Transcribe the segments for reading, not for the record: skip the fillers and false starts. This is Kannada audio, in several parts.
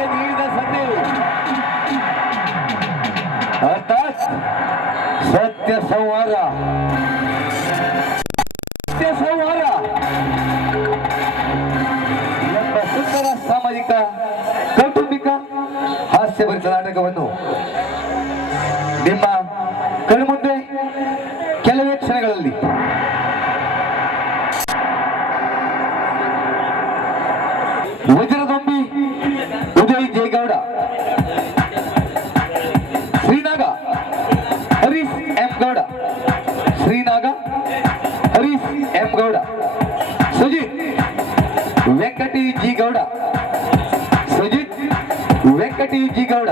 ನಿಮಗೆ ನೀಡಿದ ಸಂಧಿ ಅರ್ಥಾತ್ ಸತ್ಯ ಸಂಹಾರ. ಎಂಬ ಸುಂದರ ಸಾಮಾಜಿಕ ಕೌಟುಂಬಿಕ ಹಾಸ್ಯಭರಿತ ನಾಟಕವನ್ನು ನಿಮ್ಮ ಕಣ್ಮುಂದೆ ಕೆಲವೇ ಕ್ಷಣಗಳಲ್ಲಿ ವಜ್ರದೊಂಬಿ Uday Jayagowda, Shrinaga Harish M Gowda, Shrinaga Harish M Gowda, Sujith Venkati G Gowda, Sujith Venkati G Gowda,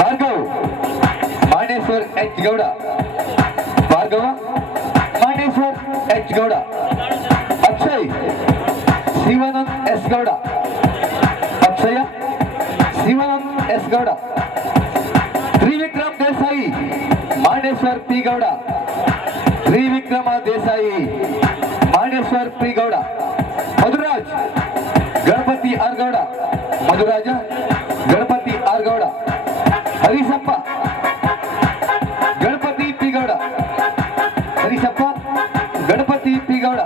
Bhargav Maneshwar H Gowda, Bhargava Maneshwar H Gowda, Akshay Shivanand S Gowda, Akshaya Shivanand S Gowda, Trivikram Desai Maneshwar P Gowda, Trivikrama Desai Maneshwar P Gowda, Madhuraj Ganapati R Gowda, Madhuraja Ganapati R Gowda, Harisappa Ganapati P Gowda, Harisappa Ganapati P Gowda,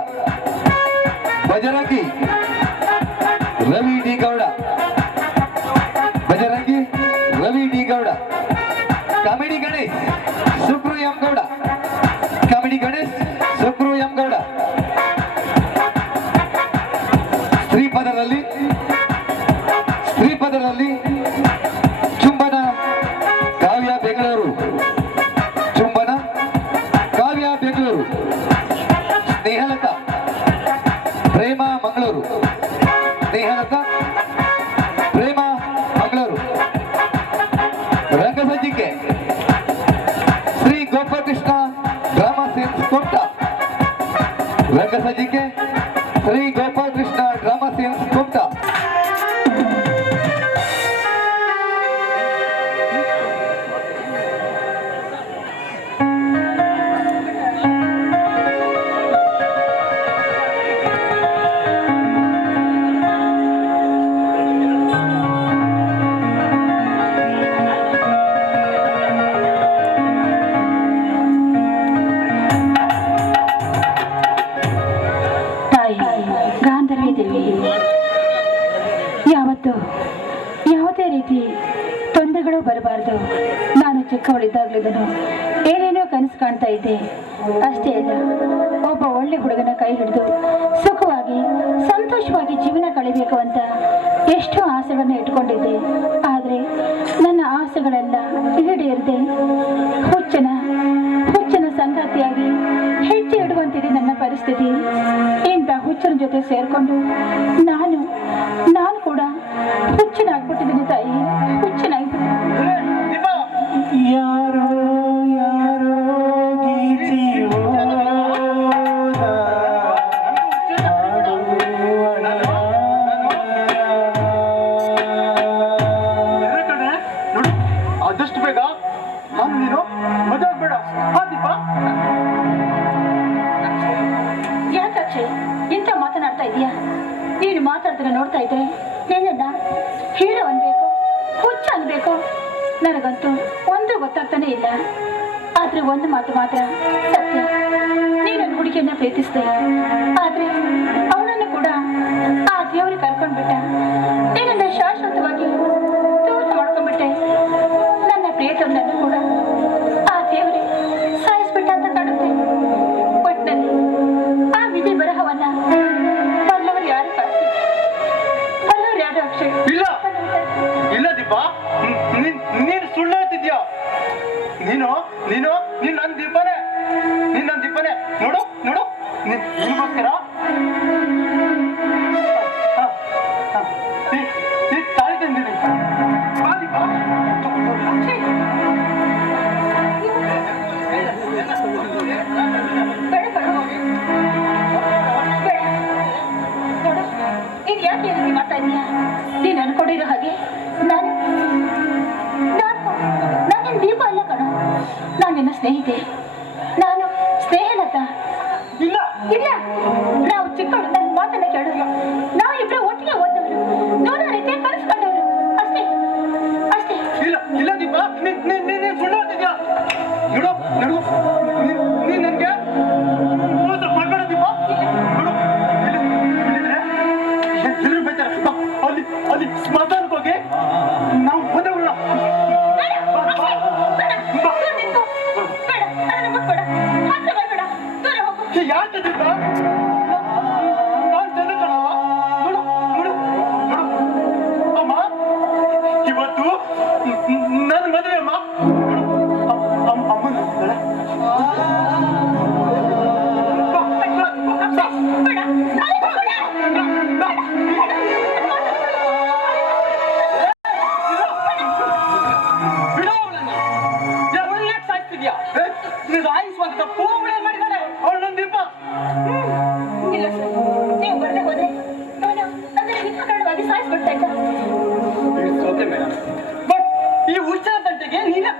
Bajrangi Ravi D Gowda, Bajrangi Ravi D Gowda, comedy Ganesh Sukru M Gowda, comedy Ganesh Sukru M Gowda, ಸ್ತ್ರೀಪದರಲ್ಲಿ ಚುಂಬನ ಕಾವ್ಯ ಬೆಂಗಳೂರು, ಚುಂಬನ ಕಾವ್ಯ ಬೆಂಗಳೂರು, ಸ್ನೇಹಲತಾ ಪ್ರೇಮ ಮಂಗಳೂರು, ಸ್ನೇಹಲತಾ ಪ್ರೇಮ ಮಂಗಳೂರು, ರಂಗಸಜ್ಜಿಕೆ ಶ್ರೀ ಗೋಪಾಲಕೃಷ್ಣ ಡ್ರಾಮಾ ಸೀನ್ಸ್ ಕೊಟ್ಟ, ರಂಗಸಜ್ಜಿಕೆ ಶ್ರೀ ಗೋಪಾಲಕೃಷ್ಣ ಡ್ರಾಮಾ ಸೀನ್ಸ್ ಕೊಟ್ಟ. ಯಾವುದೇ ರೀತಿ ತೊಂದರೆಗಳು ಬರಬಾರದು. ನಾನು ಚಿಕ್ಕವಳಿದ್ದಾಗಲಿದ್ದನು ಏನೇನೋ ಕನಸು ಕಾಣ್ತಾ ಇದ್ದೆ. ಅಷ್ಟೇ ಅಲ್ಲ, ಒಬ್ಬ ಒಳ್ಳೆ ಹುಡುಗನ ಕೈ ಹಿಡಿದು ಸುಖವಾಗಿ ಸಂತೋಷವಾಗಿ ಜೀವನ ಕಳಿಬೇಕು ಅಂತ ಎಷ್ಟೋ ಆಸೆಗಳನ್ನು ಇಟ್ಕೊಂಡಿದ್ದೆ. ಆದರೆ ನನ್ನ ಆಸೆಗಳೆಲ್ಲ ಈಡೇರದೆ ಹುಚ್ಚನ ಸಂಗಾತಿಯಾಗಿ ಹೆಜ್ಜೆ ಇಡುವಂತಿದೆ ನನ್ನ ಪರಿಸ್ಥಿತಿ. ಇಂಥ ಹುಚ್ಚನ ಜೊತೆ ಸೇರ್ಕೊಂಡು ನಾನು ಕೂಡ ಹುಚ್ಚನಾಗ್ಬಿಟ್ಟಿದ್ದೀನಿ ತಾಯಿ, ಹುಚ್ಚನಾಗ್ಬಿಟ್ಟಿದ್ದೀನಿ. ಯಾರೋ ಯಾರೋ ಆದಷ್ಟು ಬೇಗ ನೀನು ಮದುವೆ ಬೇಡ. ಯಾಕೆ ಇಂಥ ಮಾತನಾಡ್ತಾ ಇದೀಯಾ? ನೀನು ಮಾತಾಡ್ತಾರೆ ನೋಡ್ತಾ ಇದ್ರೆ ನಿನ್ನ ಹೀರೋ ಅನ್ಬೇಕು, ಹುಚ್ಚ ಅನ್ಬೇಕು, ನನಗಂತೂ ಒಂದು ಗೊತ್ತಾಗ್ತಾನೆ ಇಲ್ಲ. ಆದ್ರೆ ಒಂದು ಮಾತು ಮಾತ್ರ ಸತ್ಯ, ನೀನೊಂದು ಹುಡುಗಿಯನ್ನ ಪ್ರೀತಿಸಿದೆ. ಆದ್ರೆ ಅವನನ್ನು ಕೂಡ ಆ ದೇವರಿಗೆ ಕರ್ಕೊಂಡ್ಬಿಟ್ಟ. ನೀನನ್ನ ಶಾಶ್ವತವಾಗಿ ದೂರ ಮಾಡ್ಕೊಂಡ್ಬಿಟ್ಟೆ. ನನ್ನ ಪ್ರಿಯತಮನನ್ನು ಕೂಡ ಆ ದೇವರೇ ಸಾಯಿಸ್ಬಿಟ್ಟ ಅಂತ ಕಾಣುತ್ತೆ. ಒಟ್ಟಿನಲ್ಲಿ ಆ ವಿಧಿ ಬರಹವನ್ನ ಬಲ್ಲವರು ಯಾರು ಕಾಡ್ತಾರೆ? ಬಲ್ಲವರು ಯಾರು ಅಕ್ಷಯ್? ಇಲ್ಲ ದೀಪಾ, ನೀನು ಸುಳ್ಳು ಹೇಳ್ತಿದ್ಯಾ? ನೀನು ನನ್ನ ದೀಪನೇ, ನೋಡು ನಿನ್ಗೋಸ್ಕರ ತಾಳಿ ತಂದಿದ್ದೀನಿ. ದೀಪಾ ಇದು ಯಾಕೆ ರೀತಿ ಮಾಡ್ತಾ ಇದೀಯಾ? ನೀನು ಅನ್ಕೊಂಡಿರೋ ಹಾಗೆ ನಾನು ದೀಪ ಅಲ್ಲ ಕಣ. ನಾನು ನಿನ್ನ ಸ್ನೇಹಿತೆ, ನಾನು ಸ್ನೇಹಲತಾ. ಇಲ್ಲ ನಾವು ಚಿಕ್ಕವರು, ನನ್ನ ಮಾತನ್ನ ಕೇಳಿದ್ರು. ನಾವು ಇಬ್ಬರು ಒಟ್ಟಿಗೆ ಓದವರು, ನೂರ ರೀತಿಯ ಕನಸ್ಕೊಂಡವರು.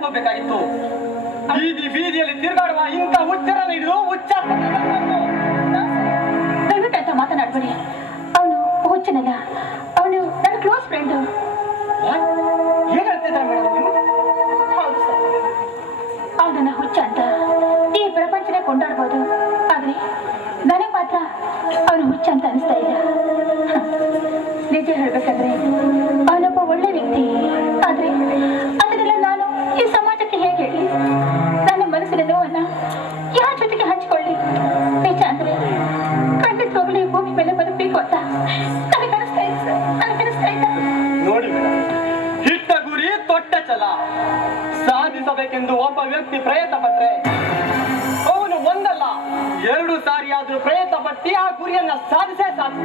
ಮಾಡ್ಕೋಬೇಕಾಗಿತ್ತು. ಬೀದಿಯಲ್ಲಿ ತಿರುಗಾಡುವ ಇಂಥ ಹುಚ್ಚರನ್ನು ಹಿಡಿದು ದಯವಿಟ್ಟು ಅಂತ ಮಾತನಾಡ್ಬೇಡಿ. ಅವನು ಹುಚ್ಚನಲ್ಲ, ಅವನು ನನ್ನ ಕ್ಲೋಸ್ ಫ್ರೆಂಡ್. ಏನ್ ಹೇಳ್ತಿದ್ರ ಮೇಡಮ್ ನೀವು? ಹೌದು ಸರ್, ಅವನನ್ನ ಹುಚ್ಚ ಅಂತ ಈ ಪ್ರಪಂಚನೇ ಕೊಂಡಾಡ್ಬೋದು, ಆದ್ರೆ ನನಗೆ ಮಾತ್ರ ಅವನು ಹುಚ್ಚ ಅಂತ ಅನಿಸ್ತಾ ಇಲ್ಲ. ನಿಜ ಹೇಳ್ಬೇಕಂದ್ರೆ ಅವನೊಬ್ಬ ಒಳ್ಳೆ ವ್ಯಕ್ತಿ, ಆದ್ರೆ ಅದನ್ನೆಲ್ಲ ನಾನು ಈ ಸಮಾಜಕ್ಕೆ ಹೇಗೆ ಹೇಳಿ? ನನ್ನ ಮನಸ್ಸಿನ ನೋವನ್ನ ಯಾರ ಜೊತೆಗೆ ಹಂಚಿಕೊಳ್ಳಿ? ನಿಜ ಅಂದ್ರೆ ಖಂಡಿತವಾಗ್ಲೂ ಈ ಭೂಮಿ ಮೇಲೆ ಬದುಕಬೇಕು ಅಂತ ನನಗನಿಸ್ತಾ ಇದೆ ಸರ್, ನನಗನಿಸ್ತಾ ಇದೆ. ನೋಡಿ ಮೇಡಮ್, ಹಿಟ್ಟ ಗುರಿ ತೊಟ್ಟ ಛಲ ಸಾಧಿಸಬೇಕೆಂದು ಒಬ್ಬ ವ್ಯಕ್ತಿ ಪ್ರಯತ್ನ ಪಟ್ರೆ ಅವನು ಒಂದಲ್ಲ 2 ಸಾರಿ ಆದ್ರೂ ಪ್ರಯತ್ನ ಪಟ್ಟಿ ಆ ಗುರಿಯನ್ನ ಸಾಧಿಸ್ತಾನೆ.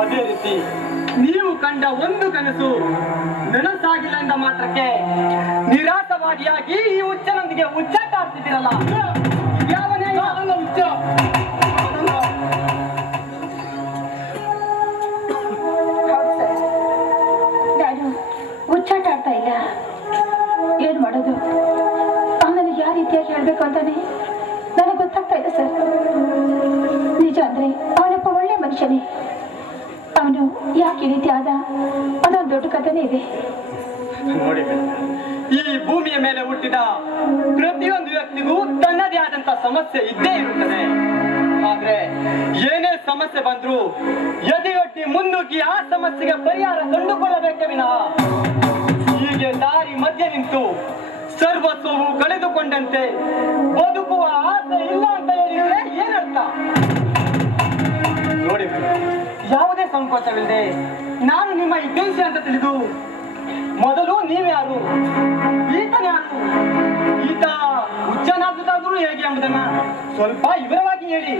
ಅದೇ ರೀತಿ ನೀವು ಕಂಡ ಒಂದು ಕನಸು ನನಸಾಗಿಲ್ಲ ಎಂದ ಮಾತ್ರಕ್ಕೆ ನಿರಾಸವಾದಿಯಾಗಿ ಈ ಹುಚ್ಚನೊಂದಿಗೆ ಹುಚ್ಚಾಟ ಆಡ್ತಿದ್ದೀರಲ್ಲ, ಯಾವನೇ ಹುಚ್ಚ? ನಾನು ಹುಚ್ಚಾಟ ಆಡ್ತಾ ಇಲ್ಲ. ಏನ್ ಮಾಡೋದು? ಅವನನ್ನು ಯಾವ ರೀತಿಯಾಗಿ ಹೇಳ್ಬೇಕು ಅಂತಾನೆ ನನಗೆ ಗೊತ್ತಾಗ್ತಾ ಇದೆ ಸರ್. ನಿಜ ಅಂದ್ರೆ ಅವನೊಬ್ಬ ಒಳ್ಳೆ ಮನುಷ್ಯನೇ. ಅವನು ಯಾಕೆ ಈ ರೀತಿ ಆದ ಅದೊಂದು ದೊಡ್ಡ ಕಥೆನೇ ಇದೆ. ನೋಡಿ, ಈ ಭೂಮಿಯ ಮೇಲೆ ಹುಟ್ಟಿದ ಪ್ರತಿಯೊಂದು ವ್ಯಕ್ತಿಗೂ ತನ್ನದೇ ಆದಂತ ಸಮಸ್ಯೆ ಇದ್ದೇ ಇರುತ್ತದೆ. ಆದ್ರೆ ಏನೇ ಸಮಸ್ಯೆ ಬಂದ್ರು ಎದೆಯೊಡ್ಡಿ ಮುನ್ನುಗ್ಗಿ ಆ ಸಮಸ್ಯೆಗೆ ಪರಿಹಾರ ಕಂಡುಕೊಳ್ಳಬೇಕೇ ವಿನಃ ಹೀಗೆ ದಾರಿ ಮಧ್ಯೆ ನಿಂತು ಸರ್ವಸ್ವವು ಕಳೆದುಕೊಂಡಂತೆ ಬದುಕುವ ಆಸೆ ಇಲ್ಲ ಅಂತ ಹೇಳಿದ್ರೆ ಏನರ್ಥ? ನೋಡಿ, ಯಾವುದೇ ಸಂಕೋಚವಿಲ್ಲದೆ ನಾನು ನಿಮ್ಮ ಇದ್ದೇಶಿ ಅಂತ ತಿಳಿದು ಮೊದಲು ನೀವ್ಯಾರು, ಈತನ್ಯಾರು, ಈತ ಹುಚ್ಚನಾದುದಾದ್ರೂ ಹೇಗೆ ಎಂಬುದನ್ನ ಸ್ವಲ್ಪ ವಿವರವಾಗಿ ಹೇಳಿ.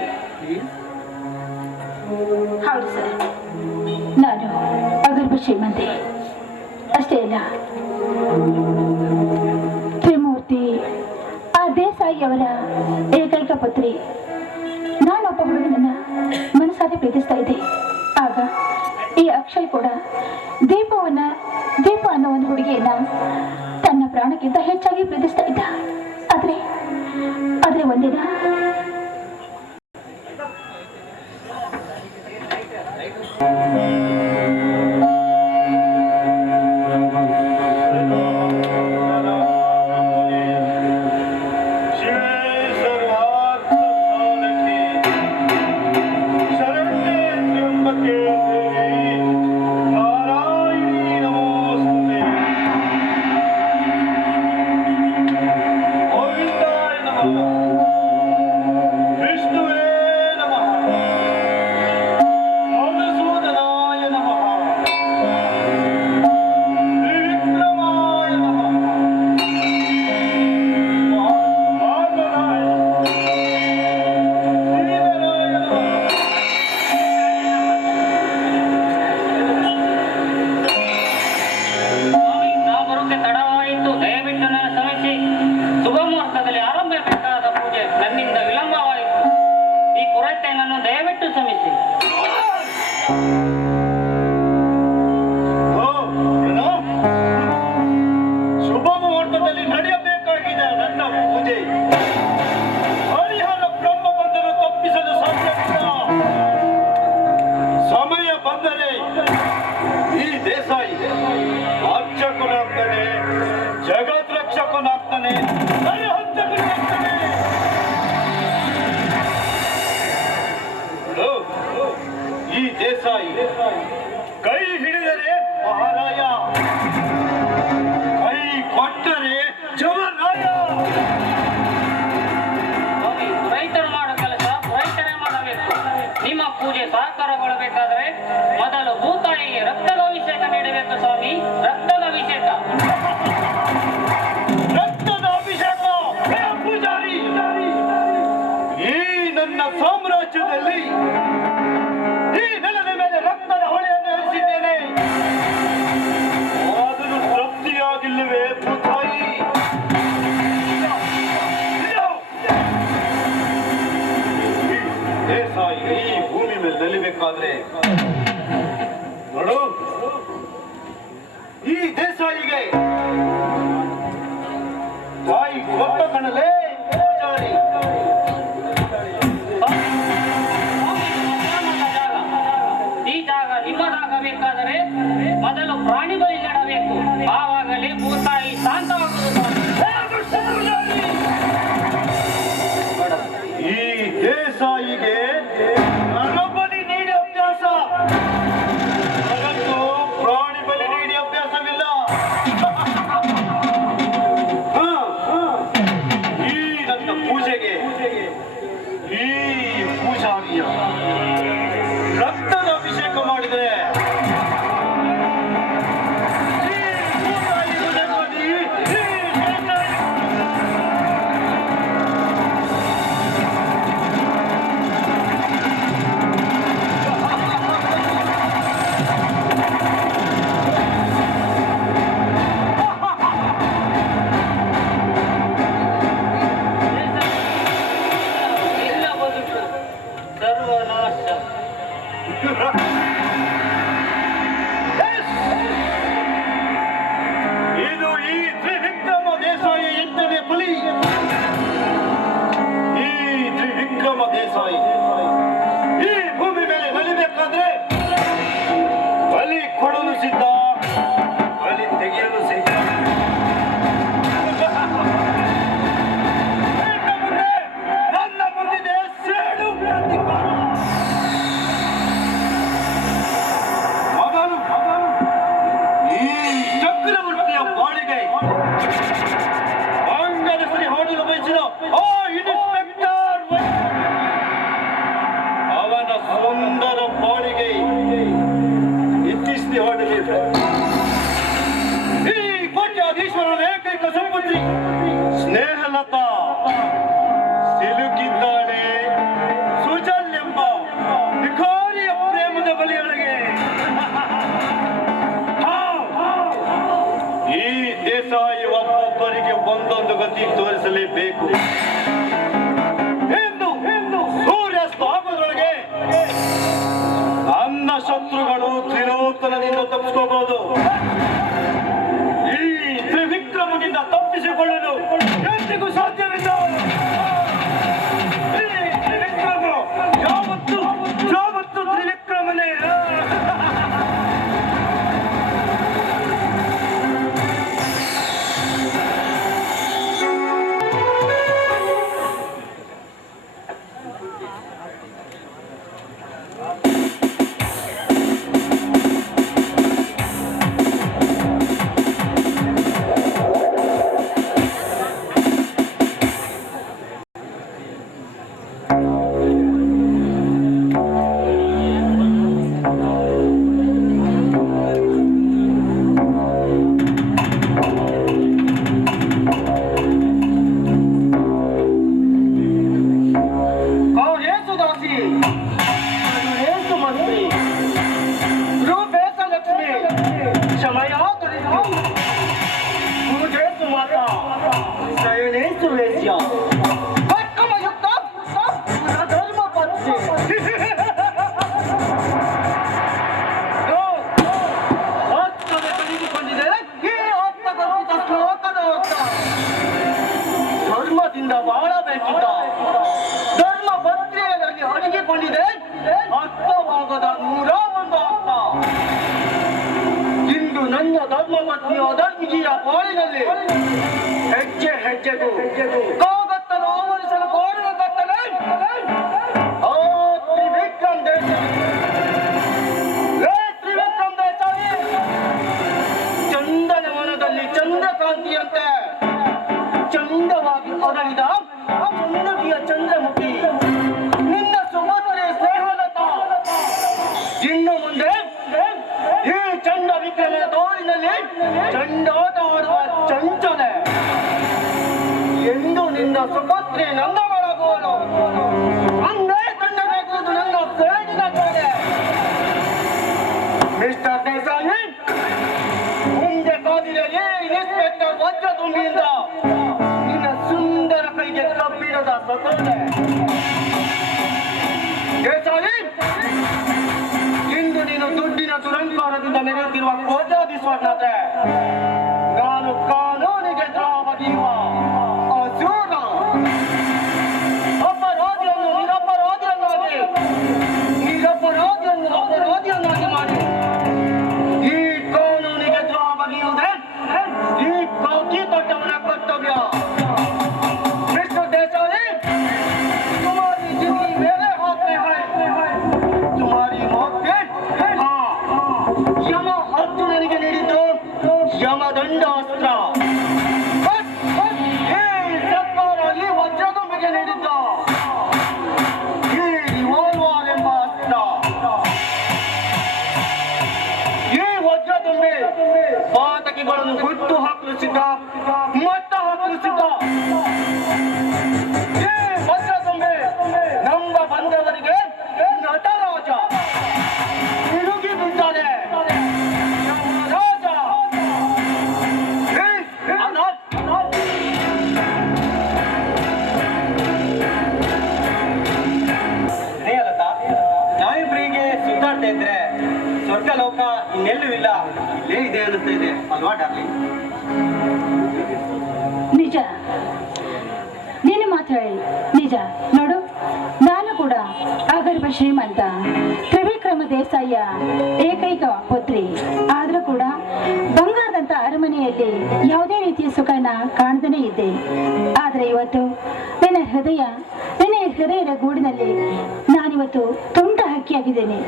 ಹೌದು ಸರ್, ನಾನು ಅಗರ್ಭ ಶ್ರೀಮಂತೆ ಅಷ್ಟೇ ಅಲ್ಲ, ತ್ರಿಮೂರ್ತಿ ಆ ದೇಸಾಯಿಯವರ ಏಕೈಕ ಪುತ್ರಿ. ನಾನೊಬ್ಬ ಹುಡುಗನನ್ನ ಮನಸಾರೆ ಪ್ರೀತಿಸ್ತಾ ಇದ್ದೆ. ಆಗ ಈ ಅಕ್ಷಯ್ ಕೂಡ ದೀಪ ಅನ್ನೋ ಒಂದು ಹುಡುಗಿಯನ್ನ ತನ್ನ ಪ್ರಾಣಕ್ಕಿಂತ ಹೆಚ್ಚಾಗಿ ಪ್ರೀತಿಸ್ತಾ ಇದ್ದ. ಆದ್ರೆ ಒಂದಿನ ಕೈ ಹಿಡಿದರೆ ಮಹಾರಾಯ, ಕೈ ಕೊಟ್ಟರೆ ಜವರಾಯ. ರೈತರು ಮಾಡೋ ಕೆಲಸ ರೈತರೇ ಮಾಡಬೇಕು. ನಿಮ್ಮ ಪೂಜೆ ಸಹಕಾರಗೊಳ್ಳಬೇಕಾದ್ರೆ ಮೊದಲು ಭೂತಾಯಿಗೆ ರಕ್ತದ ಅಭಿಷೇಕ ನೀಡಬೇಕು ಸ್ವಾಮಿ. ರಕ್ತದ ಅಭಿಷೇಕ. ರಕ್ತದ ಅಭಿಷೇಕ? ಪೂಜಾರಿ, ಈ ನನ್ನ ಸಾಮ್ರಾಜ್ಯದಲ್ಲಿ ಈ ನೆಲದ ಮೇಲೆ ರಕ್ತದ ಹೊಳೆಯನ್ನು ಹರಿಸಿದ್ದೇನೆ. ಆದರೂ ತೃಪ್ತಿಯಾಗಿಲ್ಲವೇ ಭೂತಾಯಿ? ದೇಸಾಯಿ ಈ ಭೂಮಿ ಮೇಲೆ ನಿಲ್ಲಬೇಕಾದ್ರೆ ನೋಡು, ಈ ದೇಸಾಯಿಗೆ ಚಕ್ರವರ್ತಿಯ ಬಾಳಿಗೆ ಅಂಗದ ಸರಿ ಹೊಡೆಯಲು ಬಯಸಿದ ಆ ಇನ್ಸ್ಪೆಕ್ಟರ್ ಅವನ ಸುಂದರ ಬಾಳಿಗೆ ಇತ್ತಿಸಿ ಹೊಡೆದಿದೆ. ಈ ಕೋಟ್ಯಾಧೀಶ್ವರನ ಏಕೈಕ ಸಂಪತ್ತಿ ಸ್ನೇಹಲತಾ ಸಿಲುಕಿದ್ದಾಳೆ ಸುಜಲ್ ಎಂಬ ವಿಕಾರಿಯ ಪ್ರೇಮದ ಬಲಿಯೊಳಗೆ. ಈ ದೇಸಾಯಿ ಒಬ್ಬೊಬ್ಬರಿಗೆ ಒಂದೊಂದು ಗತಿ ತೋರಿಸಲೇಬೇಕು. ಇನ್ನು ಸೂರ್ಯಾಸ್ತ ಆಗೋದ್ರೊಳಗೆ ನನ್ನ ಶತ್ರುಗಳು ತ್ರಿಲೋಕನದಿಂದ ತಪ್ಪಿಸ್ಕೋಬಹುದು. ಈ ತ್ರಿವಿಕ್ರಮನಿಂದ ತಪ್ಪಿಸಿಕೊಳ್ಳಲು ಎಂದಿಗೂ ಸಾಧ್ಯವಿಲ್ಲ. ಈ ತ್ರಿವಿಕ್ರಮ ಯಾವತ್ತು ತ್ರಿವಿಕ್ರಮನೇ. ಧರ್ಮದಿಂದ ಬಾಳಬೇಕಿದ್ದ ಧರ್ಮ ಭದ್ರಿಯಲ್ಲಿ ಅಡಗಿಕೊಂಡಿದೆ ಅರ್ಥವಾಗದ 101 ಅರ್ಥ. ಇಂದು ನನ್ನ ಧರ್ಮ ಪತ್ನಿಯ ಧರ್ಮಿಗಿಯ ಬಾಳಿನಲ್ಲಿ ಹೆಜ್ಜೆ ಹೆಜ್ಜೆಗೂ ಕಾಗತ್ತನ್ನು ಆವರಿಸಲು ಗೋಡಿನ ಕತ್ತಲೆ ಆ ತ್ರಿವಿಕ್ರಮ್ ದೇಸಾಯಿ ಚಂದನ ವನದಲ್ಲಿ ಚಂದ್ರಕಾಂತಿಯಂತೆ ಚಂದವಾಗಿ ಹೊರಳಿದ ಚಂದ್ರಗಿಯ ಚಂದ್ರಮುಖಿ ನಿನ್ನ ಸುಭದ್ರೆ ಸ್ನೇಹಲತಾ. ಇನ್ನು ಮುಂದೆ ಈ ಚಂಡ ವಿಕ್ರಮನ ತೋಳಿನಲ್ಲಿ ಚಂಡಾಟ ಆಡುವ ಚಂಚನೆ ಎಂದು ನಿನ್ನ ಸುಭದ್ರೆ ನಂದವಳಗೋಳು ಅಂದೇ ಕಂಡನಾಗುವುದು ನನ್ನ ಸೇಡಿನ ಕೋಣೆ. ಮಿಸ್ಟರ್ ದೇಸಾಯಿ, ಮುಂದೆ ಕಾದಿರ ಈ ಇನ್ಸ್ಪೆಕ್ಟರ್ ವಜ್ರದುಂಬಿಯಿಂದ ನಿನ್ನ ಸುಂದರ ಕೈಗೆ ಕಬ್ಬಿಣದ ಸತೋಲೆ. ದೇಸಾಯಿ, ಇಂದು ನೀನು ದುಡ್ಡಿನ ದುರಂಕಾರದಿಂದ ಮೆರೆಯುತ್ತಿರುವ ಕೋಟ್ಯಾಧೀಶ್ವರನಾದ್ರೆ ನಾನು ಕಾನೂನಿಗೆ ದ್ರೋಹ ಬಗೆಯುವ ಅಸೂರ. ಅಪರಾಧಿಯನ್ನು ಅಪರಾಧಿಯನ್ನಾಗಿ ಮಾಡಿ ಈ ಕಾನೂನಿಗೆ ದ್ರೋಹ ಬಗೆಯುವುದೇ ಈ ಬಾಕಿ ತೊಟ್ಟವನ ಕರ್ತವ್ಯ. ಮಿಸ್ಟರ್ ದೇಸಾಯಿ, तुम्हारी जिंदगी मेरे हाथ में है, तुम्हारी मौत के यम अर्जुनನಿಗೆ ನೀಡಿದ್ದು ಯಮದಂಡಾಸ್ತ್ರ. ಈ ಸರ್ಕಾರ ಈ ವಜ್ರದುಂಬಿಗೆ ನೀಡಿದ್ದು ಈ ರಿವಾಲ್ವರ್ ಎಂಬ ಅಸ್ತ್ರ. ಈ ವಜ್ರದುಂಬಿ ಪಾತಕಿಗಳನ್ನು ಹುಟ್ಟು ಹಾಕಲು ಸಿದ್ಧ, ಮಟ್ಟ ಹಾಕಲು ಸಿದ್ಧ. ಈ ವಜ್ರದುಂಬಿ ನಂಬ ಬಂದವರಿಗೆ ನಟರಾಜ ತಿರುಗಿ ಬಿದ್ದಾನೆ. ರಾಜ ಸ್ನೇಹಲತಾ, ನಾವಿಬ್ಬರಿಗೆ ಸುತ್ತಾಡ್ತಾ ಇದ್ರೆ ಸ್ವರ್ಗ ಲೋಕ ಇನ್ನೆಲ್ಲೂ ಇಲ್ಲ, ಇಲ್ಲೇ ಇದೆ ಅನ್ನಿಸ್ತಾ ಇದೆ ಅಲ್ವಾ ಡಾರ್ಲಿಂಗ್? ನಿಜ, ನೀನು ಮಾತಾಡಿ ನಿಜ. ನೋಡು, ನಾನು ಕೂಡ ಅಗರ್ಭ ಶ್ರೀಮಂತ ತ್ರಿವಿಕ್ರಮ ದೇಸಾಯಿಯ ಏಕೈಕ ಪುತ್ರಿ. ಆದ್ರೂ ಕೂಡ ಬಂಗಾರದಂತ ಅರಮನೆಯಲ್ಲಿ ಯಾವುದೇ ರೀತಿಯ ಸುಖನ ಕಾಣದೇ ಇದ್ದೆ. ಆದ್ರೆ ಇವತ್ತು ನಿನ್ನ ಹೃದಯದ ಗೂಡಿನಲ್ಲಿ ನಾನಿವತ್ತು ತುಂಟ ಹಕ್ಕಿಯಾಗಿದ್ದೇನೆ.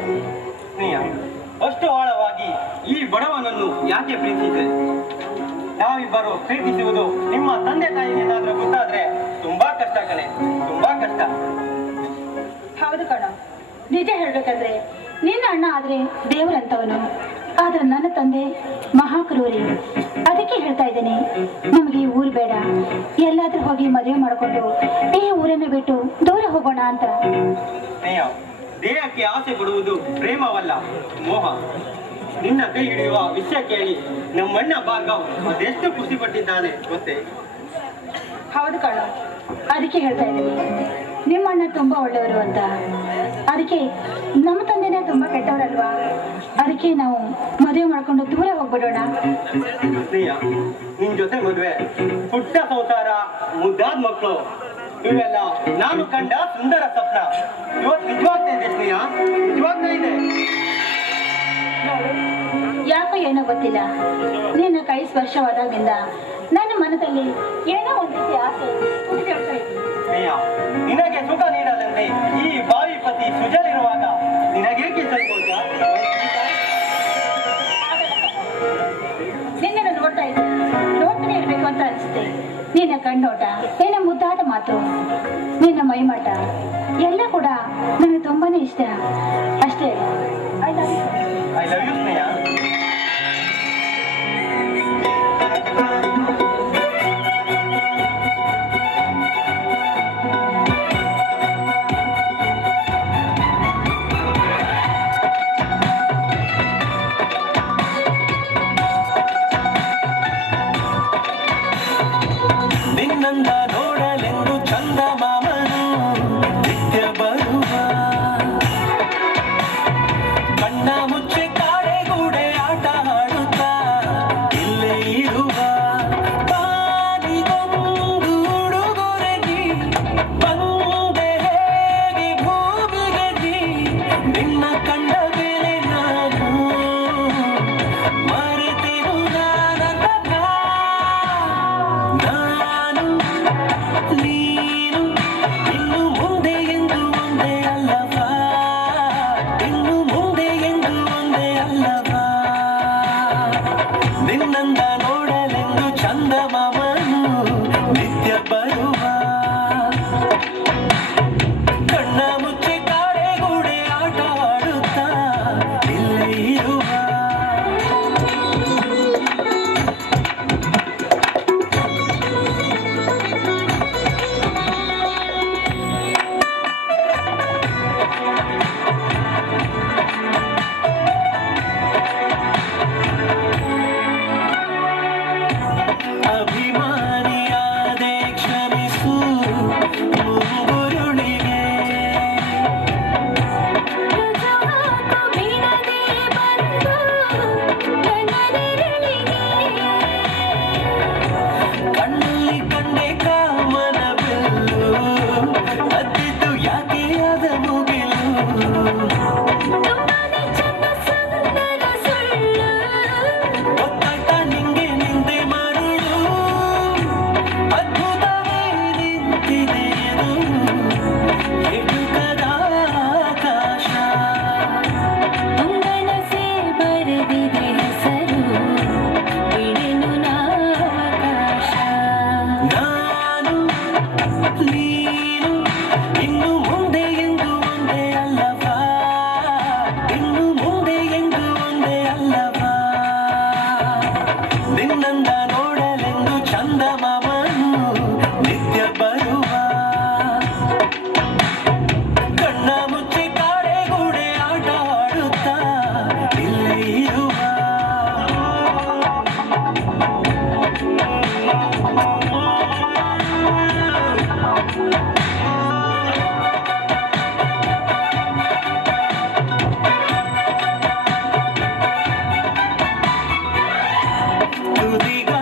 ಅಷ್ಟು ಆಳವಾಗಿ ಈ ಬಡವನನ್ನು ಯಾಕೆ ಪ್ರೀತಿಸಿದೆ? ನಾವಿಬ್ಬರು ಪ್ರೀತಿಸುವುದು ನಿಮ್ಮ ತಂದೆ ತಾಯಿಗೆ ಏನಾದ್ರೂ ಗೊತ್ತಾದ್ರೆ ತುಂಬಾ ಕಷ್ಟ ಕಣೆ, ತುಂಬಾ ಕಷ್ಟ. ಹೌದು ಕಣ, ನಿಜ ಹೇಳ್ಬೇಕಂದ್ರೆ ನಿನ್ನ ಅಣ್ಣ ಆದ್ರೆ ದೇವರಂತವನು, ಆದ್ರೆ ನನ್ನ ತಂದೆ ಮಹಾಕ್ರೂರಿ. ಅದಕ್ಕೆ ಹೇಳ್ತಾ ಇದ್ದೇನೆ, ನಮಗೆ ಈ ಊರು ಬೇಡ, ಎಲ್ಲಾದ್ರೂ ಹೋಗಿ ಮದುವೆ ಮಾಡಿಕೊಂಡು ಈ ಊರನ್ನು ಬಿಟ್ಟು ದೂರ ಹೋಗೋಣ ಅಂತ. ದೇಹಕ್ಕೆ ಆಸೆ ಪಡುವುದು ಪ್ರೇಮವಲ್ಲ, ಮೋಹ. ನಿನ್ನ ಕೈ ಹಿಡಿಯುವ ವಿಷಯ ಕೇಳಿ ನಮ್ಮಣ್ಣ ಭಾರ್ಗವ್ ಅದೆಷ್ಟು ಖುಷಿ ಪಟ್ಟಿದ್ದಾನೆ ಗೊತ್ತೇ? ಹೌದು ಕಣ, ಅದಕ್ಕೆ ಹೇಳ್ತಾ ಇದ್ದೀನಿ ನಿಮ್ಮ ಅಣ್ಣ ತುಂಬಾ ಒಳ್ಳೆಯವರು ಅಂತ. ಅದಕ್ಕೆ ನಮ್ಮ ತಂದೆನೇ ತುಂಬಾ ಕೆಟ್ಟವರಲ್ವಾ, ಅದಕ್ಕೆ ನಾವು ಮದುವೆ ಮಾಡ್ಕೊಂಡು ದೂರ ಹೋಗ್ಬಿಡೋಣ. ನಿನ್ ಜೊತೆ ಮದುವೆ, ಪುಟ್ಟ ಸಂಸಾರ, ಮುದ್ದಾದ ಮಕ್ಕಳು, ಇವೆಲ್ಲ ನಾನು ಕಂಡ ಸುಂದರ ಸ್ವಪ್ನ. ಇವತ್ತು ನಿಜವಾಗ್ತಾ ಇದೆ ಸ್ನೇಹ, ನಿಜವಾಗ್ತಾ ಇದೆ. ಯಾಕೋ ಏನೋ ಗೊತ್ತಿಲ್ಲ, ನಿನ್ನ ಕೈ ಸ್ಪರ್ಶವಾದಾಗಿಂದ ನನ್ನ ಮನದಲ್ಲಿ ಏನೋ ಒಂದು ರೀತಿ ಆಸೆ ಹುಟ್ಟಿಕೊಳ್ತಾ ಇತ್ತು. ನಿನಗೆ ಸುಖ ನೀಡದಂತೆ ಈ ಬಾವಿ ಪತಿ ಸುಜಲಿರುವಾಗ ನಿನಗೇಕೆ ಸಂಕೋಚ? ನಿನ್ನನ್ನು ನೋಡ್ತಾ ಇದ್ದೆ, ನೋಡ್ತಾನೆ ಇರ್ಬೇಕು ಅಂತ ಅನಿಸುತ್ತೆ. ನಿನ್ನ ಕಣ್ಣೋಟ, ನಿನ್ನ ಮುದ್ದಾದ ಮಾತು, ನಿನ್ನ ಮೈಮಾಟ ಎಲ್ಲ ಕೂಡ ನನಗೆ ತುಂಬಾನೇ ಇಷ್ಟ. ಅಷ್ಟೇ, I love you. I love you Sneha. ನಿನ್ನಂದ ನೋಡಲೆಂದು ಚಂದ ಮಾಮನು ನಿತ್ಯ ಬರುವ, ಕಣ್ಣ ಮುಚ್ಚೆ ಕಾಡೆಗೂಡೆ ಆಟ ಆಡುತ್ತಾ ಇಲ್ಲೇ ಇರುವ, ತಾನಿಗೊಂದು ಉಡುಗೊರೆ ನೀ ಬಂದೆ ಹೇಗೆ ಭೂಮಿಗೆ ನೀ, ನಿನ್ನ ಕಂಡ ಮೇಲೆ ನಾನು ಮರೆತೆನು ನಾನು ನೀನು ಇನ್ನು ಮುಂದೆ ಎಂದು ಒಂದೇ ಅಲ್ಲವಾ, ಇನ್ನು ಮುಂದೆ ಎಂದು ಒಂದೇ ಅಲ್ಲವಾ, ನಿನ್ನಂದ ನೋಡಲೆಂದು ಚಂದ ಮಾಮನು ನಿತ್ಯ ಬರುವ, ಕಣ್ಣ ಮುಚ್ಚೆ ಕಾಡೆಗೂಡೆ ಆಟ ಆಡುತ್ತಾ ಇಲ್ಲೇ ಇರುವ. ಅಭಿಮಾನಿಯಾದೆ ಕ್ಷಮಿಸು ಮುಂಗುರುಳಿಗೆ, ಕಣ್ಣಲ್ಲಿ ಕಂಡೆ ಕಾಮನ ಬಿಲ್ಲು, ಅದ್ದಿದ್ದು ಯಾಕೆ ಅದ ಮುಗಿಲು, ಗೊತ್ತಾಯ್ತಾ ನಿಂಗೆ ನಿಂದೆ ಮರುಳು, ಅದ್ಭುತವೇ ನಿಂತಿದೆ ಇದು ಎಟುಕದ ಆಕಾಶ, ಅಂಗನಸೆ ಬರೆದಿದೆ ಹೆಸರು, ಬಿಡೆನು ನಾವಕಾಶ. ನಾನು ನೀನು ಇನ್ನು ಮುಂದೆ ಎಂದು ಒಂದೇ ಅಲ್ಲವಾ, ಇನ್ನು ಮುಂದೆ ಎಂದು ಒಂದೇ ಅಲ್ಲವಾ, ನಿನ್ನಂದ ನೋಡಲೆಂದು ಚಂದ ಮಾಮನು ನಿತ್ಯ ಬರುವ, ಕಣ್ಣ ಮುಚ್ಚೆ ಕಾಡೆಗೂಡೆ ಆಟ ಆಡುತ್ತಾ ಇಲ್ಲೇ ಇರುವ. ತುದಿಗ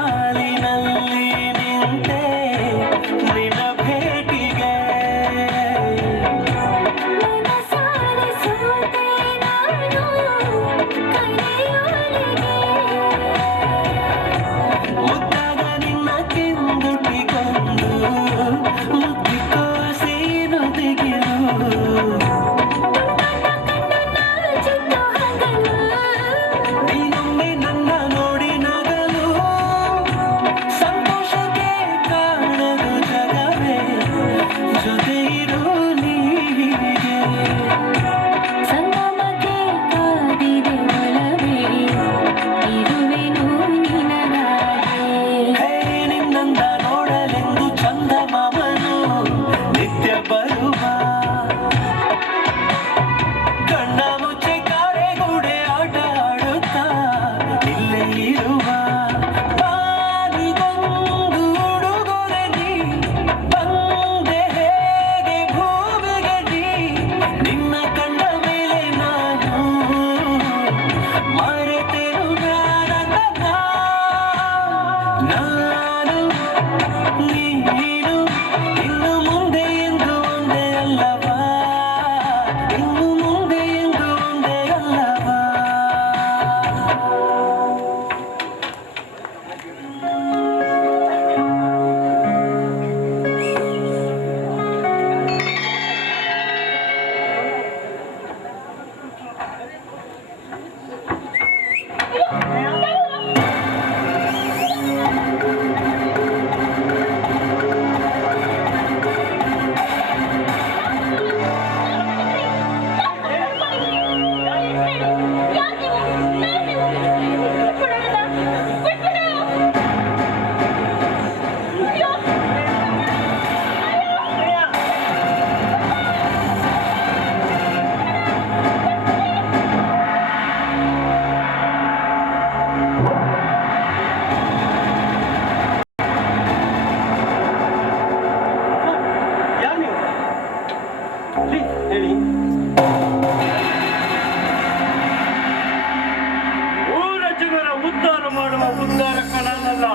ರಕ್ಷಕನಲ್ಲ,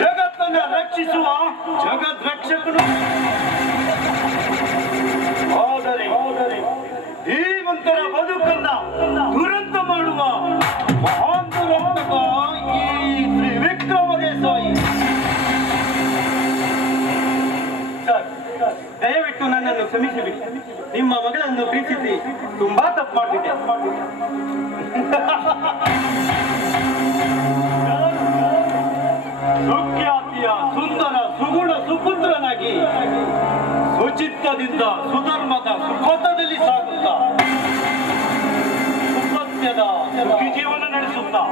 ಜಗತ್ತನ್ನ ರಕ್ಷಿಸುವ ಜಗದ್ ರಕ್ಷಕನು. ಆದರೆ ಧೀಮಂತರ ಬದುಕನ್ನ ದುರಂತ ಮಾಡುವ ಮಹಾನ್ ದುರಂತಕ ಈ ತ್ರಿವಿಕ್ರಮ ದೇಸಾಯಿ. ಸರ್, ದಯವಿಟ್ಟು ನನ್ನನ್ನು ಕ್ಷಮಿಸಿಬಿಡಿ. ನಿಮ್ಮ ಮಗಳನ್ನು ಪ್ರೀತಿಸಿ ತುಂಬಾ ತಪ್ಪು ಮಾಡಿಬಿಟ್ಟೆ. ಸುಖ್ಯಾತಿಯ ಸುಂದರ ಸುಗುಣ ಸುಪುತ್ರನಾಗಿ ಸುಚಿತ್ತದಿಂದ ಸುಧರ್ಮದ ಸುಖದಲ್ಲಿ ಸಾಗುತ್ತಾ ಸುಸತ್ಯದ ಸುಖಿ ಜೀವನ ನಡೆಸುತ್ತಾ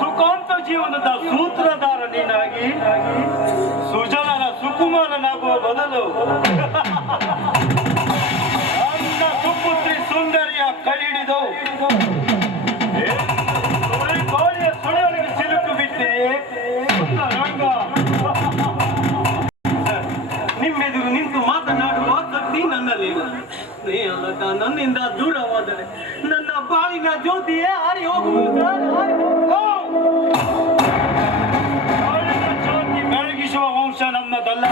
ಸುಖಾಂತ ಜೀವನದ ಸೂತ್ರಧಾರ ನೀನಾಗಿ ಸುಜನರ ಸುಕುಮಾರನಾಗುವ ಬದಲು ನನ್ನ ಸುಪುತ್ರಿ ಸುಂದರಿಯ ಕೈ ಹಿಡಿದು ಗಾಳಿಯ ಸೊಳೆಯೊಳಗೆ ಸಿಲುಕು ಬಿಟ್ಟೆ. ರಂಗ, ನಿಮ್ಮೆದುರು ನಿಂತು ಮಾತನಾಡುವ ಶಕ್ತಿ ನನ್ನಲ್ಲಿಲ್ಲ. ನೀ ಅಲ್ಲಕ ನನ್ನಿಂದ ದೂರವಾದರೆ ನನ್ನ ಬಾಳಿನ ಜ್ಯೋತಿಯೇ ಹಾರಿ ಹೋಗುವುದು. ಬಾಳಿನ ಜ್ಯೋತಿ ಬೆಳಗಿಸುವ ವಂಶ ನಮ್ಮದಲ್ಲ,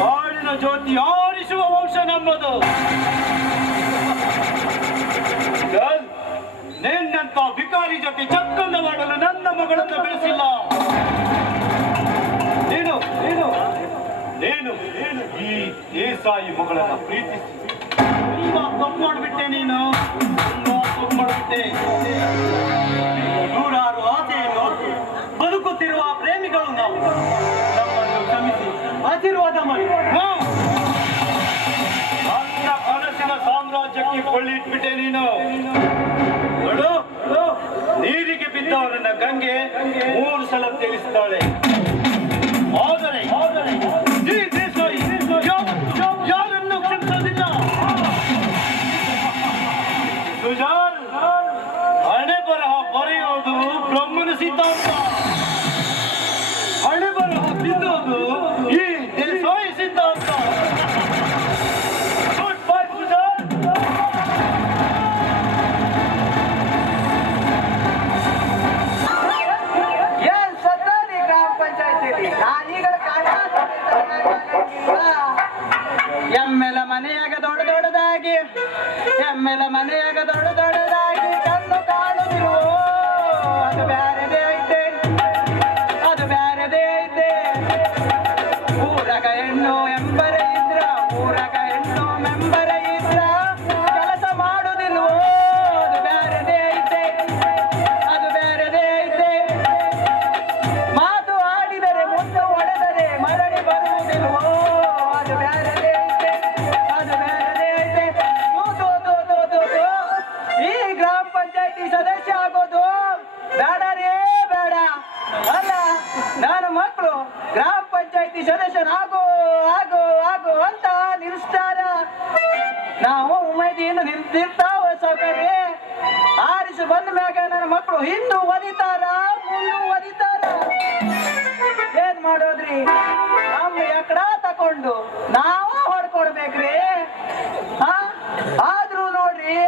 ಬಾಳಿನ ಜ್ಯೋತಿ ಆರಿಸುವ ವಂಶ ನಮ್ಮದು. ನಿನ್ನಂತ ವಿಕಾರಿ ಜೊತೆ ಚಕ್ಕಂದ ಮಾಡಲು ನನ್ನ ಮಗಳನ್ನು ಬೆಳೆಸಿಲ್ಲ. ನೀನು ನೀನು ನೀನು ಈ ದೇಸಾಯಿ ಮಗಳನ್ನ ಪ್ರೀತಿಸಿ ತುಂಬಾ ತಪ್ಪು ಮಾಡಿಬಿಟ್ಟೆ. ನೀನು ತುಂಬಾ ತಪ್ಪು ಮಾಡಿಬಿಟ್ಟೆ. ನೂರಾರು ಆಸೆಯನ್ನು ಬದುಕುತ್ತಿರುವ ಪ್ರೇಮಿಗಳು ನಾವು. ನಮ್ಮನ್ನು ಕ್ಷಮಿಸಿ ಆಶೀರ್ವಾದ ಮಾಡಿ. ನನ್ನ ಕನಸಿನ ಸಾಮ್ರಾಜ್ಯಕ್ಕೆ ಕೊಳ್ಳಿಟ್ಬಿಟ್ಟೆ ನೀನು. ನೋಡು, ನೀರಿಗೆ ಬಿದ್ದವರನ್ನ ಗಂಗೆ 3 ಸಲ ತಿಳಿಸ್ತಾಳೆ. ಆದರೆ ಈ ದೇಸಾಯಿ ಯಾರನ್ನು ಕ್ಷಮಿಸೋದಿಲ್ಲ. ಸುಜಾಲ್, ಹಣೆ ಬರಹ ಬರೆಯೋದು ಬ್ರಹ್ಮನ ಸಿದ್ಧಾಂತ, ಹಣೆ ಬರಹ ತಿದ್ದೋದು ಈ ದೇಸಾಯಿ ಸಿದ್ಧಾಂತ. Goodbye, ಸುಜಾಲ್. ಏನ್ ಸತ್ತಾರಿ ಗ್ರಾಮ ಪಂಚಾಯತಿಲಿ ಈಗಳ ಎಮ್ಮೆಲ ಮನೆಯಾಗ ದೊಡ್ಡದಾಗಿ ಎಮ್ಮೆಲ ಮನೆಯಾಗ ದೊಡ್ಡದಾಗಿ ಕಣ್ಣು ಕಾಣುತ್ತಿರುವೋ ಅದು ಬ್ಯಾರದೇ ಐತೆ, ಅದು ಬ್ಯಾರದೇ ಐತೆ. ಊರಗ ಹೆಣ್ಣು ಎಂಬರ ಇದ್ರ, ಊರಗ ಹೆಣ್ಣು ಮೆಂಬರ ಇದ್ರ ಕೆಲಸ ಮಾಡುದಿಲ್ವೋ ಅದು ಬ್ಯಾರದೇ ಐತೆ, ಅದು ಬ್ಯಾರದೇ ಐತೆ. ಮಾತು ಆಡಿದರೆ ಮುತ್ತು ಒಡೆದರೆ ಮರಳಿ ಬರುವುದಿಲ್ವೋ ಅದು ಬ್ಯಾರದೇ ಐತೆ, ಅದು ಬ್ಯಾರದೇ ಐತೆ. ಈ ಗ್ರಾಮ ಪಂಚಾಯತಿ ಸದಸ್ಯ ಆಗೋದು ಬೇಡ ರೇ ಬೇಡ. ಅಲ್ಲ, ನಾನು ಮಕ್ಕಳು ಗ್ರಾಮ ಪಂಚಾಯತಿ ಸದಸ್ಯನಾಗೋ ಆಗೋ ಆಗೋ ಅಂತ ನಿಲ್ಲಿಸ್ತಾರ. ನಾವು ಉಮೇದಿಯಿಂದ ನಿಂತಿರ್ತಾವ ಸೌಕರ್ಯ. ಆರಿಸಿ ಬಂದ ಮ್ಯಾಗ ನನ್ನ ಮಕ್ಕಳು ಹಿಂದೂ ಒದಿತಾರ, ಮುಂದು ಒದಿತಾರ. ಏನ್ ಮಾಡೋದ್ರಿ? ನಮ್ಮ ಎಕಡ ತಕೊಂಡು ನಾವು ಹೊಡ್ಕೊಡ್ಬೇಕ್ರಿ. ಆದ್ರೂ ನೋಡ್ರಿ,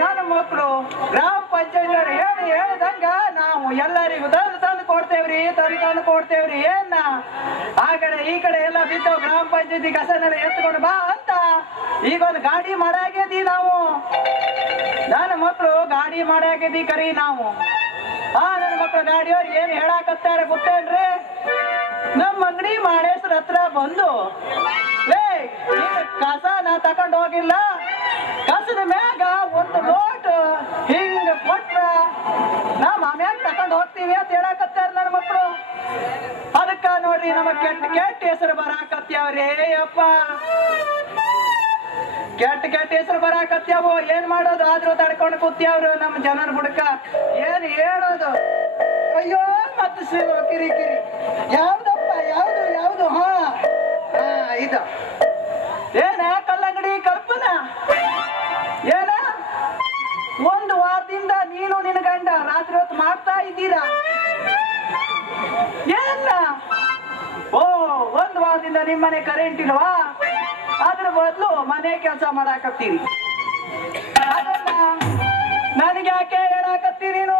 ನನ್ನ ಮಕ್ಕಳು ಗ್ರಾಮ ಪಂಚಾಯತ್ ಹೇಳಿದಂಗ ನಾವು ಎಲ್ಲರಿಗೂ ತಂದು ಕೊಡ್ತೇವ್ರಿ. ಏನ ಆ ಕಡೆ ಈ ಕಡೆ ಎಲ್ಲ ಬಿದ್ದು ಗ್ರಾಮ ಪಂಚಾಯತಿ ಕಸನೆಲ್ಲ ಎತ್ಕೊಂಡು ಬಾ ಅಂತ ಈಗ ಒಂದು ಗಾಡಿ ಮಾಡಾಗ್ಯದಿ ನಾವು. ನನ್ನ ಮಕ್ಕಳು ಗಾಡಿ ಮಾಡಾಗ್ಯದಿ ಕರಿ ನಾವು. ನನ್ನ ಮಕ್ಕಳು ಗಾಡಿಯವ್ರು ಏನ್ ಹೇಳಾಕತ್ತಾರ ಗೊತ್ತೇನ್ರಿ? ನಮ್ಮ ಅಂಗಡಿ ಮಾಳೇಶ್ವರ ಹತ್ರ ಬಂದು ಕಸ ನಾ ತಕೊಂಡು ಹೋಗಿಲ್ಲ, ಕಸದ ಮ್ಯಾಗ ಒಂದು ಲೋಟ್ ಹಿಂಗ ಕೊಟ್ರ ನಾವ್ ಆಮ್ಯಾಗ ತಕೊಂಡು ಹೋಗ್ತೀವಿ ಅಂತ ಹೇಳಾಕತ್ತಾರ ನನ್ನ ಮಕ್ಕಳು. ಅದಕ್ಕ ನೋಡ್ರಿ ನಮಗ್ ಕೆಟ್ಟ ಹೆಸರು ಬರಾಕತ್ಯಾವ್ರಿ. ಅಪ್ಪ, ಕೆಟ್ಟ ಹೆಸರು ಬರಾಕತ್ಯಾವು. ಏನ್ ಮಾಡೋದು? ಆದ್ರೂ ತಡ್ಕೊಂಡು ಕೂತ್ಯಾವ್ರು ನಮ್ಮ ಜನರ ಬುಡಕ. ಏನ್ ಹೇಳೋದು? ಅಯ್ಯೋ, ಮತ್ತೆ ಕಿರಿಕಿರಿ. ಯಾವ್ದಪ್ಪ? ಯಾವ್ದು? ಹಾ ಇದು ಏನ ಕಲ್ಲಂಗಡಿ ಕಲ್ಪನ? ಏನ ಒಂದು ವಾರದಿಂದ ನೀನು ನಿನ್ನ ಗಂಡ ರಾತ್ರಿ ಹೊತ್ತು ಮಾಡ್ತಾ ಇದ್ದೀರಾ? ಏನ? ಓ, ಒಂದು ವಾರದಿಂದ ನಿಮ್ಮನೆ ಕರೆಂಟ್ ಇಲ್ವಾ? ಅದ್ರ ಬದಲು ಮನೆ ಕೆಲಸ ಮಾಡಾಕತ್ತೀರಿ. ಅದನ್ನ ನನಗೆ ಯಾಕೆ ಹೇಳಾಕತ್ತಿ ನೀನು?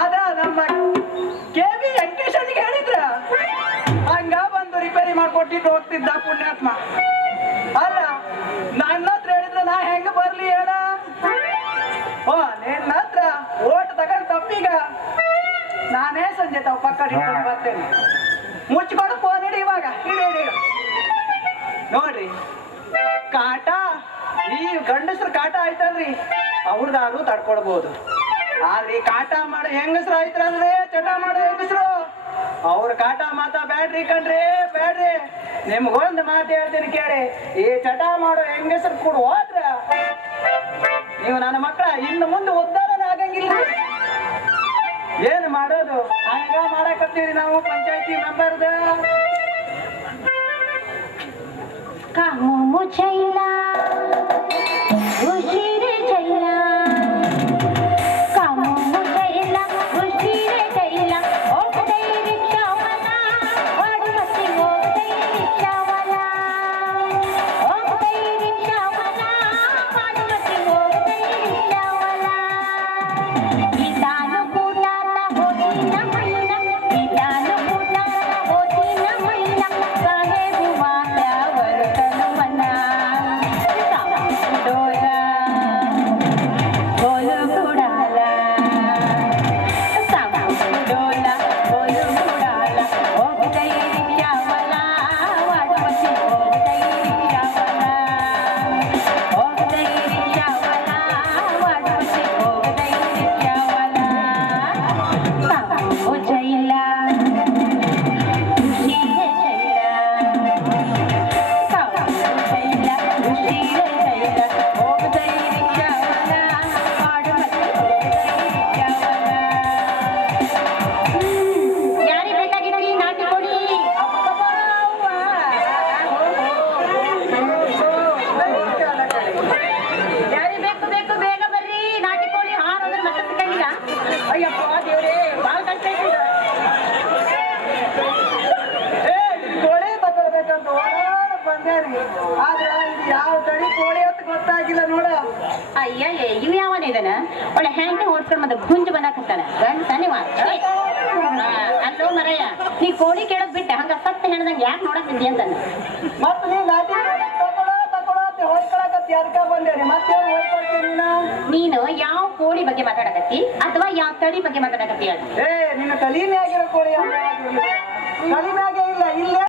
ಅದ ನಮ್ಮ KB ವೆಂಕಟೇಶನಿಗೆ ಹೇಳಿದ್ರ ಹಂಗ ಬಂದು ರಿಪೇರಿ ಮಾಡ್ಕೊಟ್ಟಿಟ್ಟು ಹೋಗ್ತಿದ್ದ ಪುಣ್ಯಾತ್ಮ. ಅಲ್ಲ ನನ್ನ ಹತ್ರ ಹೇಳಿದ್ರೆ ನಾ ಹೆಂಗ ಬರ್ಲಿ ಹೇಳ? ನಿನ್ನ ಹತ್ರ ಓಟ್ ತಗೊಂಡ್ ತಪ್ಪೀಗ ನಾನೇ ಸಂಜೆ ತಾವು ಪಕ್ಕ ಇಟ್ಕೊಂಡು ಬರ್ತೇನೆ. ಮುಚ್ಕೊಂಡು ಫೋನ್ ಇಡಿ ಇವಾಗ. ಇಡಿ ನೋಡ್ರಿ, ಕಾಟ ಈ ಗಂಡಸ್ರ ಕಾಟ ಆಯ್ತಲ್ರಿ ಅವ್ರದಾದ್ರೂ ತಡ್ಕೊಳ್ಬಹುದು. ಆದ್ರೆ ಕಾಟ ಮಾಡೋ ಹೆಂಗಸ್ರು ಆಯ್ತಂದ್ರೆ ಚಟ ಮಾಡೋ ಹೆಂಗಸ್ರು ಅವ್ರ ಕಾಟ ಮಾತಾ ಬ್ಯಾಡ್ರಿ ಕಣ್ರಿ, ಬ್ಯಾಡ್ರಿ. ನಿಮ್ಗೊಂದು ಮಾತು ಹೇಳ್ತೀನಿ ಕೇಳಿ, ಈ ಚಟ ಮಾಡೋ ಹೆಂಗಸ್ರು ಕೂಡ ಹೋದ್ರ ನೀವು ನನ್ನ ಮಕ್ಕಳ ಇನ್ನು ಮುಂದೆ ಉದ್ಧಾರನ ಆಗಂಗಿಲ್ಲ. ಏನ್ ಮಾಡೋದು? ಹಂಗ ಮಾಡಕತ್ತೀವಿ ನಾವು ಪಂಚಾಯತಿ ಮೆಂಬರ್ದ. Com ಮುಚ್ಚೈಲ Usire ಚೈಲ, com ಮುಚ್ಚೈಲ Usire ಚೈಲ, ಹೋಗದೈ ರಿಕ್ಷಾವಲ ವಾಡುವತ್ತಿ ಹೋಗದೈ ರಿಕ್ಷಾವಲ, ಹೋಗದೈ ರಿಕ್ಷಾವಲ ವಾಡುವತ್ತಿ ಹೋಗದೈ ರಿಕ್ಷಾವಲ. ಇದಾನು ಕೂಟಾಟ ಹೋದಿನ ಮೈನ, ಇದಾನು ಕೂಟಾಟ ಹೋದಿನ ಮೈನ, ಸಾಹೇಬು ಮಾತ ವರುತನು ಮನ ಡೋಲ ಬೋಲು ಗುಡಾಲ, ಡೋಲ ಬೋಲು ಗುಡಾಲ, ಹೋಗದೈ ರಿಕ್ಷಾವಲ ವಾಡುವತ್ತಿ ಹೋಗದೈ ರಿಕ್ಷಾವಲ, ಹೋಗದೈ ರಿಕ್ಷಾವಲ ವಾಡುವತ್ತಿ ಹೋಗದೈ ರಿಕ್ಷಾವಲ. Com ಜೈಲ Usire ಜೈಲ, com ಜೈಲ Usire ಜೈಲ, ಹೋಗದೈ ರಿಕ್ಷಾವಲ ವಾಡುವತ್ತಿ ಹೋಗದೈ ರಿಕ್ಷಾವಲ. ಯಾರಿಗೆ ಬೇಕಾಗಿದ್ರಿ ನಾಟಿ ಕೊಡಿ? ಯಾರಿಗೆ ಬೇಕು ಬೇಕು ಬೇಗ ಬರ್ರಿ, ನಾಟಿ ಕೋಳಿ ಹಾರು ಅಂದ್ರೆ ಮತ್ತೆ ಸಿಕ್ಕಂಗಿಲ್ಲ. ಅಯ್ಯಪ್ಪ ದೇವ್ರೇ, ಬಾಳ ಕಷ್ಟ ಐತಿ. ಕೋಳಿ ತಗೊಳ್ಬೇಕಂತ ಓಡಾಡ ಬಂದೇರಿ. ಆದ್ರ ಇದು ಯಾವ ತಳಿ ಕೋಳಿ ಅಂತ ಗೊತ್ತಾಗಿಲ್ಲ ನೋಡ. ಅಯ್ಯ ಇವ್ ಯಾವನ ಇದನ ಒಳ್ಳೆ ಹ್ಯಾಂಗೆ ಓಡ್ಸ್ಕೊಂಡ್ ಮತ್ತೆ ಗುಂಜು ಬಂದಾಕತ್ತಾನ ಗಂಟನೆ ಅಲ್ಲೋ ಮರಯ್ಯ, ನೀ ಕೋಳಿ ಕೇಳೋದ್ ಬಿಟ್ಟೆ ಹಂಗ ಸತ್ತ ಹೇಳ್ದಂಗೆ ಯಾಕೆ ನೋಡಕ್ತಿದ್ದಿ ಅಂತ. ಮತ್ತ ನೀ ನಾಟಿ ತಗೊಳ ಅಂತ ಹೊಯ್ಕೊಳಕತ್ತಿ, ಅದಕ್ಕ ಬಂದೇರಿ. ಮತ್ತೇನು ಹೊಯ್ಕೊಳ್ತೀನಿ ನೀನು ಯಾವ ಕೋಳಿ ಬಗ್ಗೆ ಮಾತಾಡಕತ್ತಿ ಅಥವಾ ಯಾವ ತಳಿ ಬಗ್ಗೆ ಮಾತಾಡಕತ್ತಿ? ನಿನ್ನ ತಲಿ ಮ್ಯಾಗಿರೋ ಕೋಳಿ ತಲಿ ಮ್ಯಾಗೆ ಇಲ್ಲ ಇಲ್ಲೇ